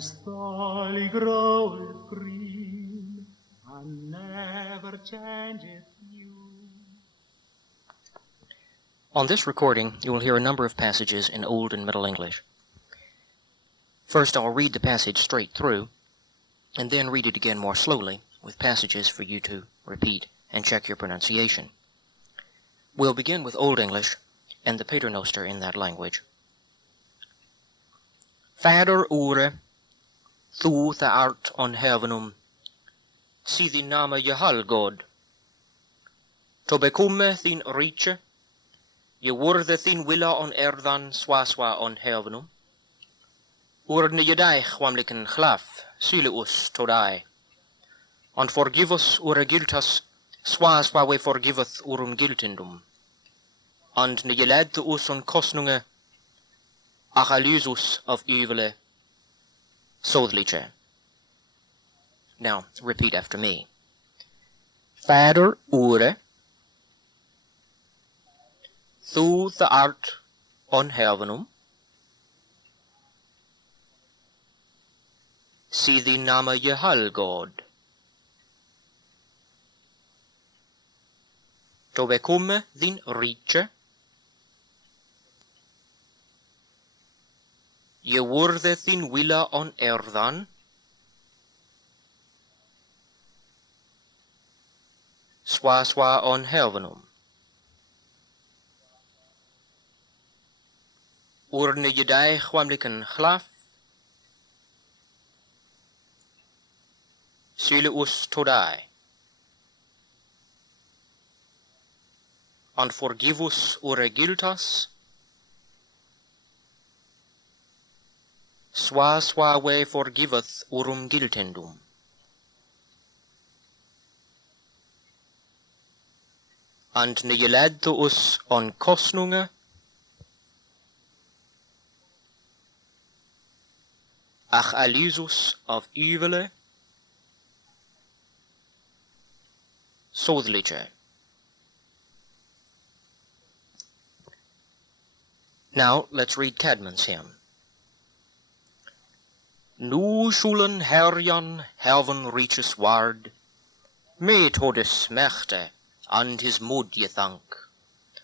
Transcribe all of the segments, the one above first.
as folly groweth green, and never changeth hue. On this recording, you will hear a number of passages in Old and Middle English. First, I'll read the passage straight through, and then read it again more slowly, with passages for you to repeat and check your pronunciation. We'll begin with Old English and the paternoster in that language. Fader ore, thu the art on heavenum, si din nama je halgod. To bekomme din riche, je wurde din willa on erdan swaswa on heavenum. Urne je daich wamliken glaf, sile us to die. And forgive us ure giltas, swaswa we forgiveth urum giltendum. And ne je led to us on kostnunge, achalysus of uvele, sodliche. Now, repeat after me. Fader ure, thu the art on heavenum, si din nama je halgod. To bekomme din riche, je wurde din willa on erdan, swaswa on heavenum. Urne je daich wamliken glaf, sile us to die. And forgive us ure giltas, swaswa we forgiveth urum giltendum. And ne je led to us on kostnunge, ach alysus of uvele, sodliche. Now, let's read Cadman's hymn. Nu schulen herjan heaven reaches ward, me todes mechte, and his moed je thank.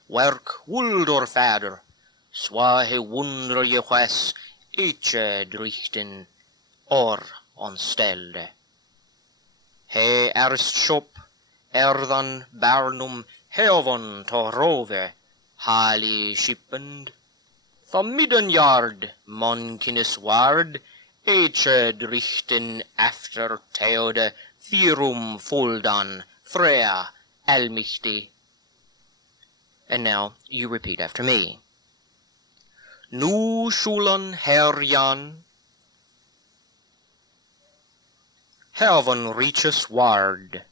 Werk wuldor fader, swa he wonder je wes, eche drichten, or onstelde. He erst shop, erdan barnum, heaven to rove, hali shippend. The midden yard, monkinis ward, eche drichten after teode, firum fuldan, freya, almichti. And now you repeat after me. Nu schulen herjan, heaven reaches ward,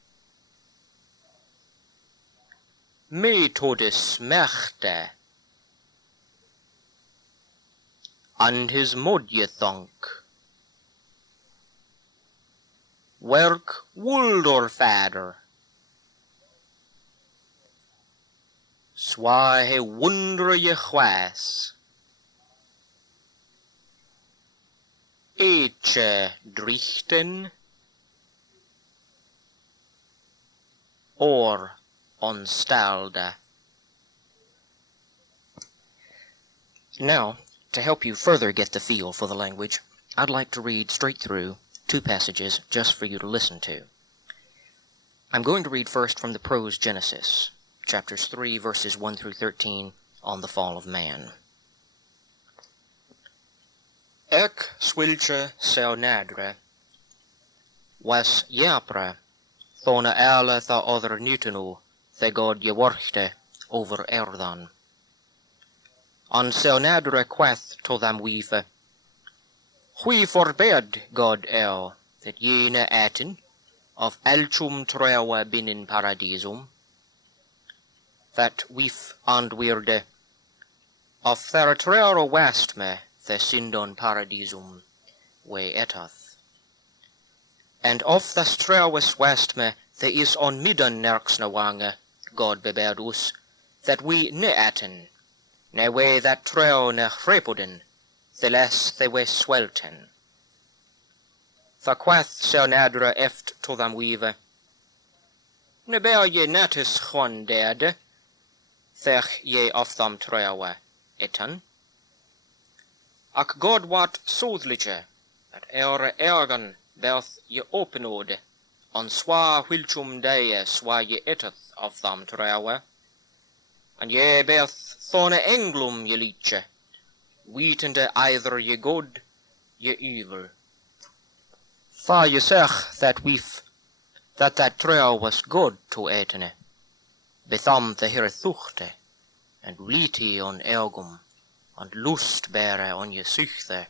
me todes mechte, and his modje thonk. Werk wuldor fader, swa he wonder je chwas, eche drichten, or onstalde. Now, to help you further get the feel for the language, I'd like to read straight through 2 passages just for you to listen to. I'm going to read first from the prose Genesis, chapters 3, verses 1 through 13, on the fall of man. Ek swilche seu nadre, was japre, thona alle tha other nutenu, the god je worchte over erdan. On seu nadre queth to them weefe, Hui forbade God that jene aten of elchum trewe binnen paradisum, that weef and weirde, of their treure west me the sindon paradisum we etath. And of the strewes west me the is on midden nerksna wange, God bebared us, that we ne aten, ne we that treu ne repuden, the less they we swelten. tha quath seu nadra eft to them weave. Ne bear ye natus chwan dead, thech ye of them treawe etan. Ac God wat soothliche, that ergan beth ye openode, on swa wilchum deye swa ye eteth of them treawe, and ye beth thone englum ye liche, weetende either ye good, ye evil. Fa ye sech that that treo was good to etene, betham the here thuchte, and liti on ergum, and lust bere on je suchte,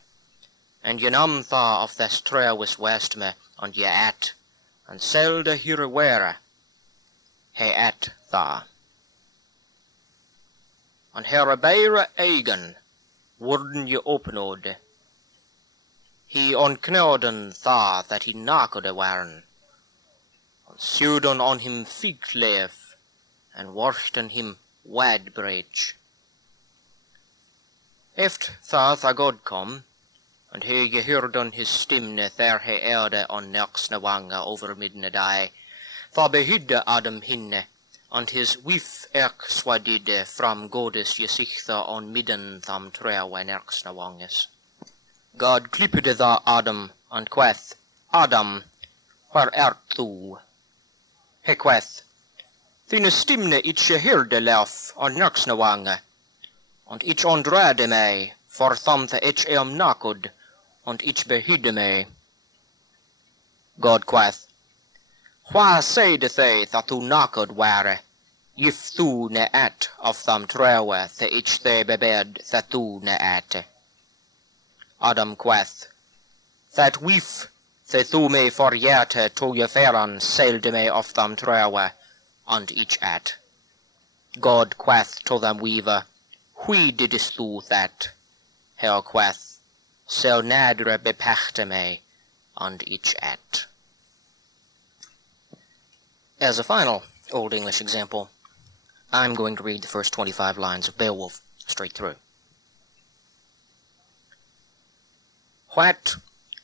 and je nam tha of this treo was west me, and je at, and selde here were, he at tha. And here beire eigen, worden je openode, he on knoden tha that he nakode waren, and sewden on him fig leaf, and worchten him wadbridge. Eft tha God kom, and he je hörden his stimne there he erde on neksne wanga over midne day, tha behydde Adam hinne, and his wif swadide from godes je sichtha on midden tham treawe neksne wanges. God klippede tha Adam, and queth, Adam, where art thou? He queth, thine stimne itche hyrde lef on neksne wange, and ich ondrade mij, for thamthe ich nakod, and ich behydde mij. God queth, why saide they that thou nakod ware, if thou ne at of them treawe, the ich they bebed that thou ne ate? Adam queth, that wif the thou me forjete to je feran selde me of them treawe, and ich at. God queth to them weaver, why didst thou that? He queth, sel nadre bepachte me, and ich at. As a final Old English example, I'm going to read the first 25 lines of Beowulf straight through. What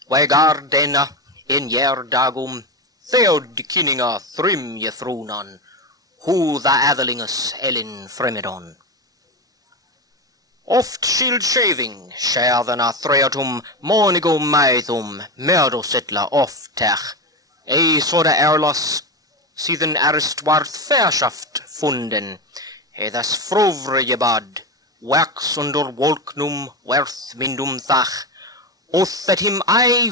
wegardena in jer dagum, theod kinninga thrim je thronan, who the athelingus elin fremedon. Oft shield shaving, scherðana threatum, monigum maithum, merdosetla oftech, soda erlos, síðan erst varð fershaft funden, das frovre je bad, wax under wolknum werth mindum thach, oth that him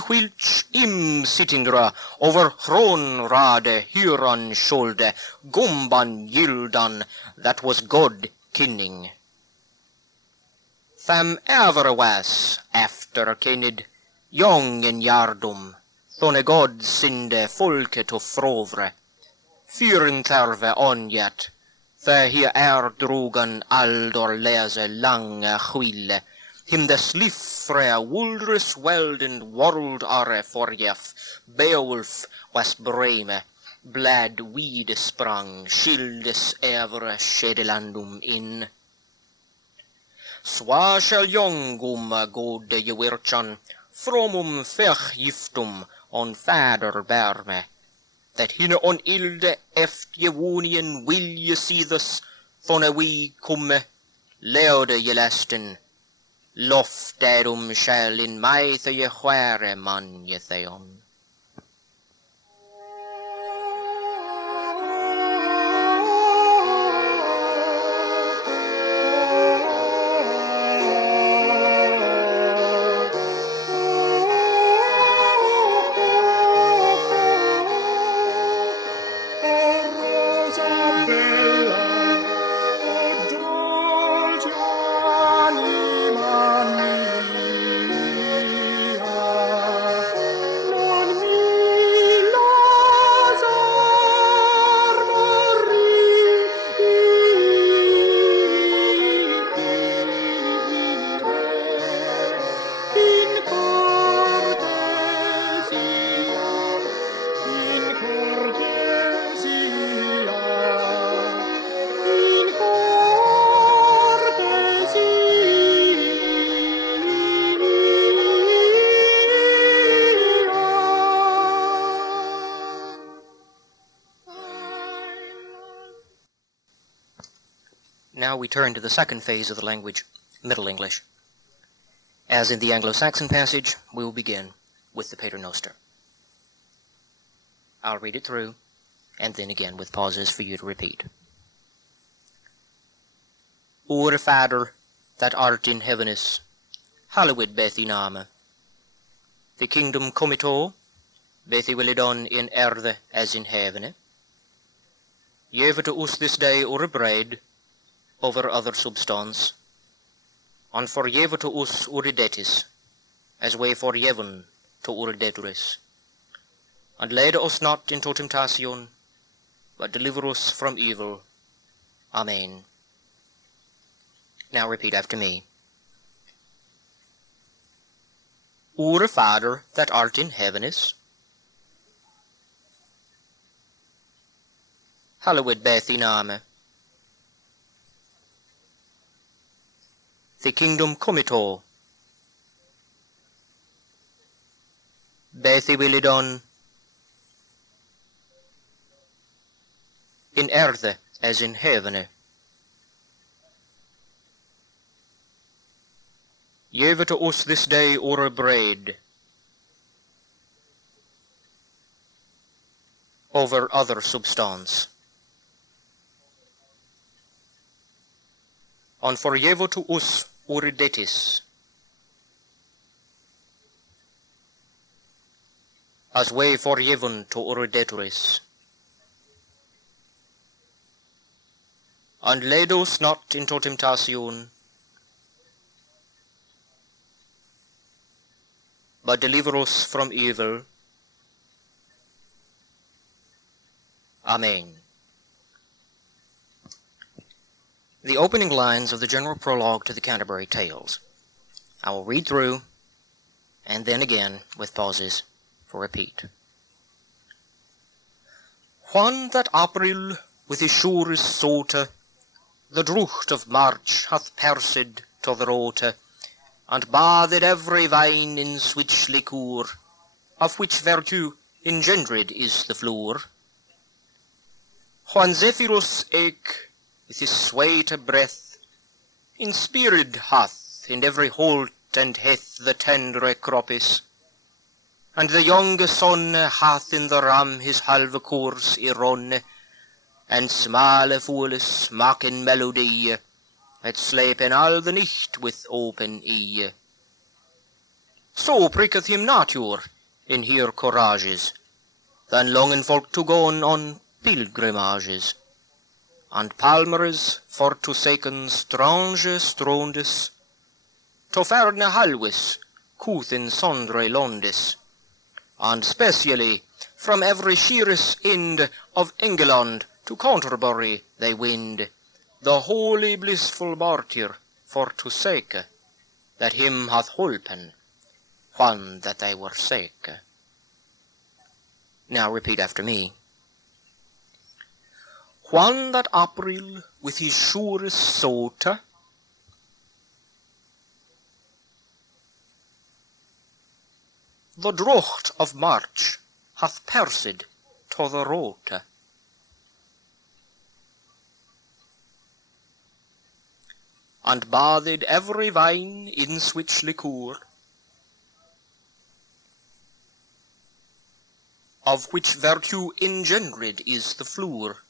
whilch im sittingra over hronrade huron skjolde, gumban gildan, that was god kinning. Tham ever was, after kinned, young in jardum, thone god sinde folke to frovre, fyren therve onjet, the hier drogan aldor lese lange huile, him des liffre wulrus welden world are forjef, Beowulf was breme, blad weed sprang, skildes evre skedelandum in. Swa shall jongum gode je wirchan, fromum fech giftum on fader berme, that hinne on ilde eft je wonien will je síðas, thone we komme, leode je lesten, lofterum shall in maithe je chwere man je theon. Non we turn to the second phase of the language, Middle English. As in the Anglo-Saxon passage, we will begin with the Paternoster. I'll read it through, and then again with pauses for you to repeat. Our Father, that art in heavenes, hallowed be thy name. The kingdom comito, be thy will done in earth as in heaven. Give to us this day our bread, over other substance, and forgive to us our debts, as we forgiven to our debtors. And lead us not into temptation, but deliver us from evil. Amen. Now repeat after me. Our Father that art in heavenes, hallowed be thy name. The kingdom comito, be thy will done, in earth as in heaven. Give to us this day our bread, over other substance, and forgive to us our debts, as we forgiven to our debtors. And lead us not into temptation, but deliver us from evil. Amen. The opening lines of the general prologue to the Canterbury Tales. I will read through, and then again with pauses for repeat. When that April with his shores sote, the drucht of March hath persed to the rote, and bathed every vine in switch liquor, of which virtue engendred is the floor. When Zephyrus eke, with his sweet breath, inspired hath in every holt and hath the tendre croppies, and the young sun hath in the ram his halve course yrun, and smale fools maken melodie, et slepen all the night with open eye. So pricketh him nature in her courages, than longen folk to go on pilgrimages, and palmeres for to seken strange strondes, to ferne halwes, couth in sondre londes, and specially from every sheerest end of England to Canterbury they wind, the holy blissful martyr for to sake, that him hath holpen, when that they were sick. Now repeat after me. When that April with his shores sote, the drucht of March hath persed to the rote, and bathed every vine in switch liquor, of which virtue engendred is the floor.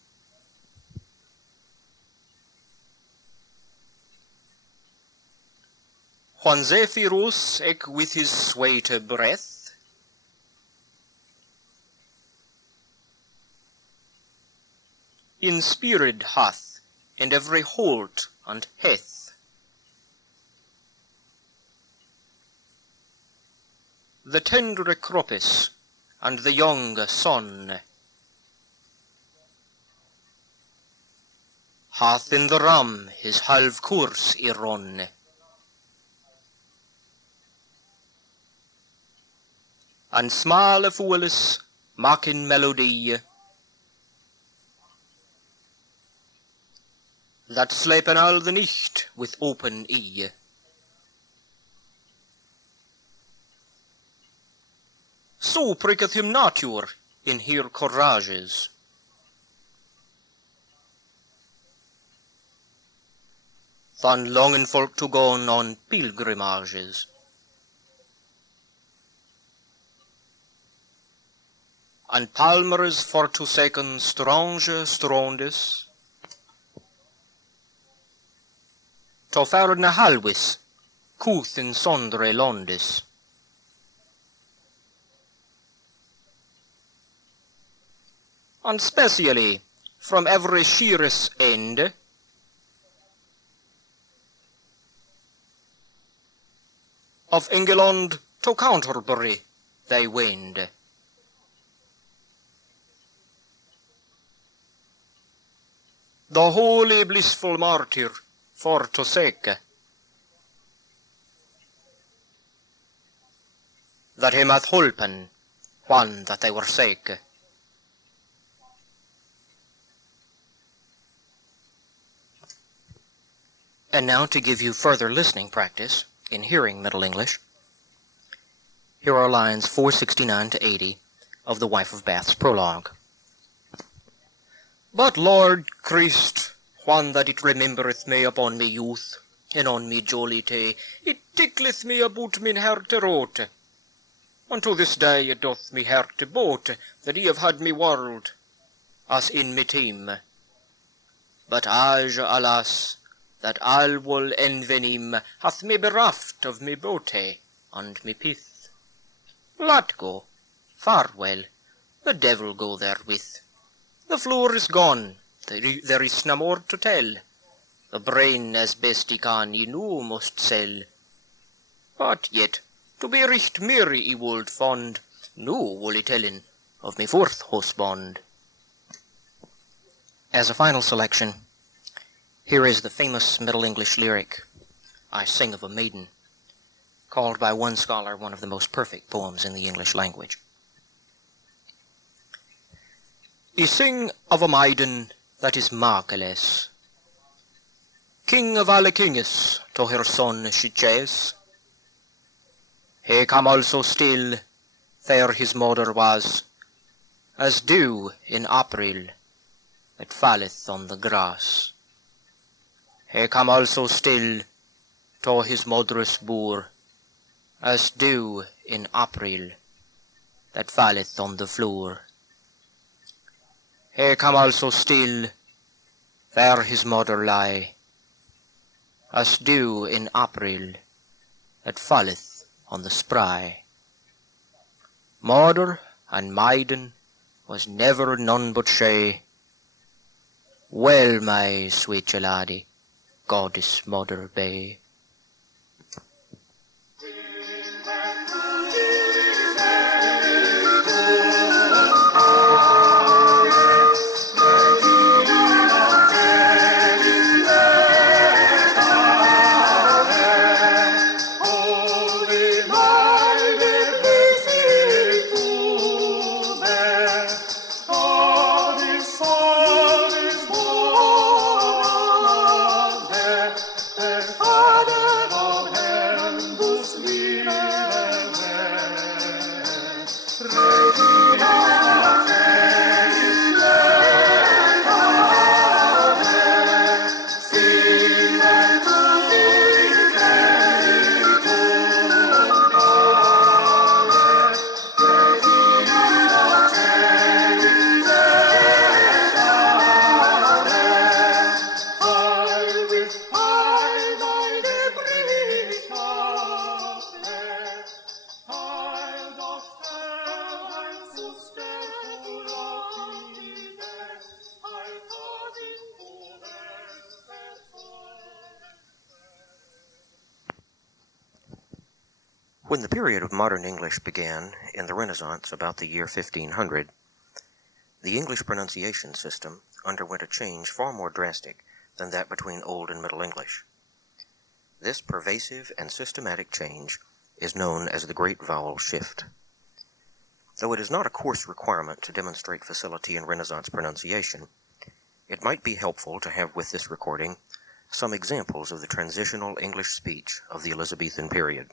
When Zephyrus eke with his sweet breath, inspired hath in every holt and heath, the tendre croppies and the young sun, hath in the ram his halve course yrun, and smale fools maken melodie, that slepen all the night with open eye. So pricketh him nature in her courages, than longing folk to go on pilgrimages. And palmers for to second strange strondis, to ferne halvis, couth in sondre londis. And specially from every sheerest end, of England to Canterbury they wend. The holy blissful martyr for to sake, that him hath holpen when that they were sick. And now to give you further listening practice in hearing Middle English, here are lines 469 to 80 of The Wife of Bath's prologue. But Lord Christ, when that it remembereth me upon me youth, and on me jollity, it tickleth me about min heart rote. Unto this day it doth me heart bote, that he have had me world, as in me team. But age, alas, that all will envenim hath me bereft of me beauty and me pith. Let go, farewell, the devil go therewith. The floor is gone, there is no more to tell. The brain as best he can ye know must sell. But yet, to be recht merry he would fond, no will he tellin of me fourth husband. As a final selection, here is the famous Middle English lyric, I Sing of a Maiden, called by one scholar one of the most perfect poems in the English language. I sing of a maiden that is markeless, king of alle kinges to her son she chase. He come also still, there his mother was, as dew in April that falleth on the grass. He come also still to his mother's boor, as dew in April that falleth on the floor. He come also still, there his mother lie, as dew in April that falleth on the spry. Mother and maiden was never none but she. Well, my sweet laddie, Goddess mother be. When the period of modern English began in the Renaissance about the year 1500, the English pronunciation system underwent a change far more drastic than that between Old and Middle English. This pervasive and systematic change is known as the Great Vowel Shift. Though it is not a course requirement to demonstrate facility in Renaissance pronunciation, it might be helpful to have with this recording some examples of the transitional English speech of the Elizabethan period.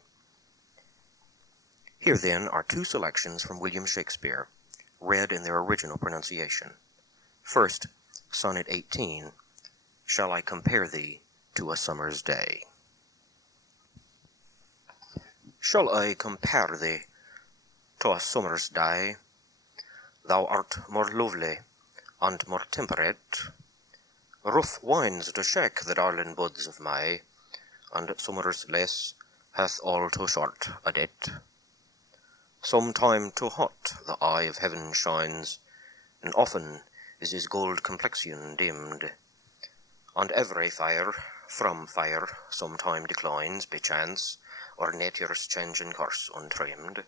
Here, then, are two selections from William Shakespeare, read in their original pronunciation. First, Sonnet 18, Shall I compare thee to a summer's day. Shall I compare thee to a summer's day? Thou art more lovely and more temperate. Rough winds do shake the darling buds of May, and summer's lace hath all too short a date. Sometime too hot the eye of heaven shines, and often is his gold complexion dimmed, and every fire from fire sometime declines bechance, or nature's changing course untrimmed.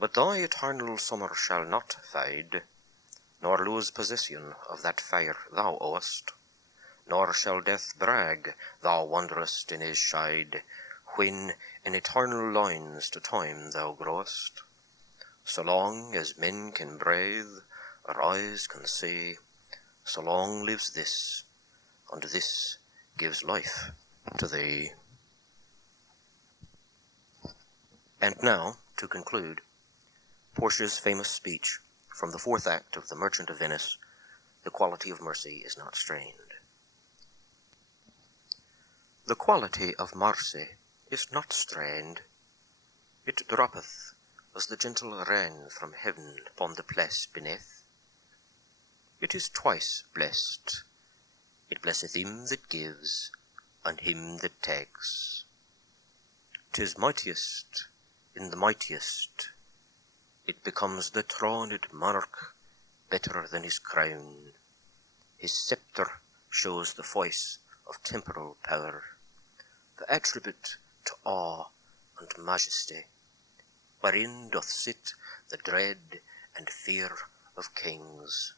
But thy eternal summer shall not fade, nor lose possession of that fire thou owest, nor shall death brag thou wanderest in his shade, when in eternal lines to time thou growest. So long as men can breathe, or eyes can see, so long lives this, and this gives life to thee. And now, to conclude, Portia's famous speech from the fourth act of The Merchant of Venice, "The quality of mercy is not strained." The quality of mercy is not strained. It droppeth as the gentle rain from heaven upon the place beneath. It is twice blessed. It blesseth him that gives, and him that takes. 'Tis mightiest in the mightiest. It becomes the throned monarch better than his crown. His sceptre shows the voice of temporal power, the attribute to awe and majesty, wherein doth sit the dread and fear of kings.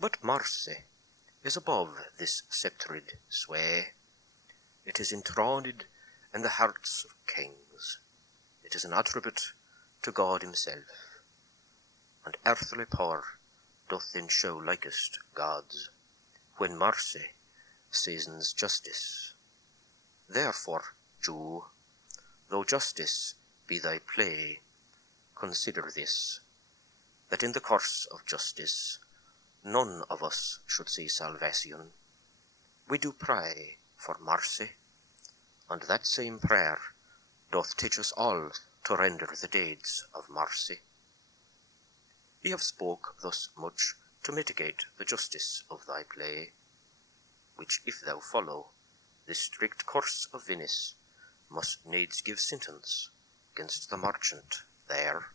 But mercy is above this sceptred sway. It is enthroned in the hearts of kings. It is an attribute to God himself, and earthly power doth then show likest God's, when mercy seasons justice. Therefore, Jew, though justice be thy play, consider this, that in the course of justice none of us should see salvation. We do pray for mercy, and that same prayer doth teach us all to render the deeds of mercy. We have spoke thus much to mitigate the justice of thy play, which if thou follow the strict course of Venice, must needs give sentence against the merchant there.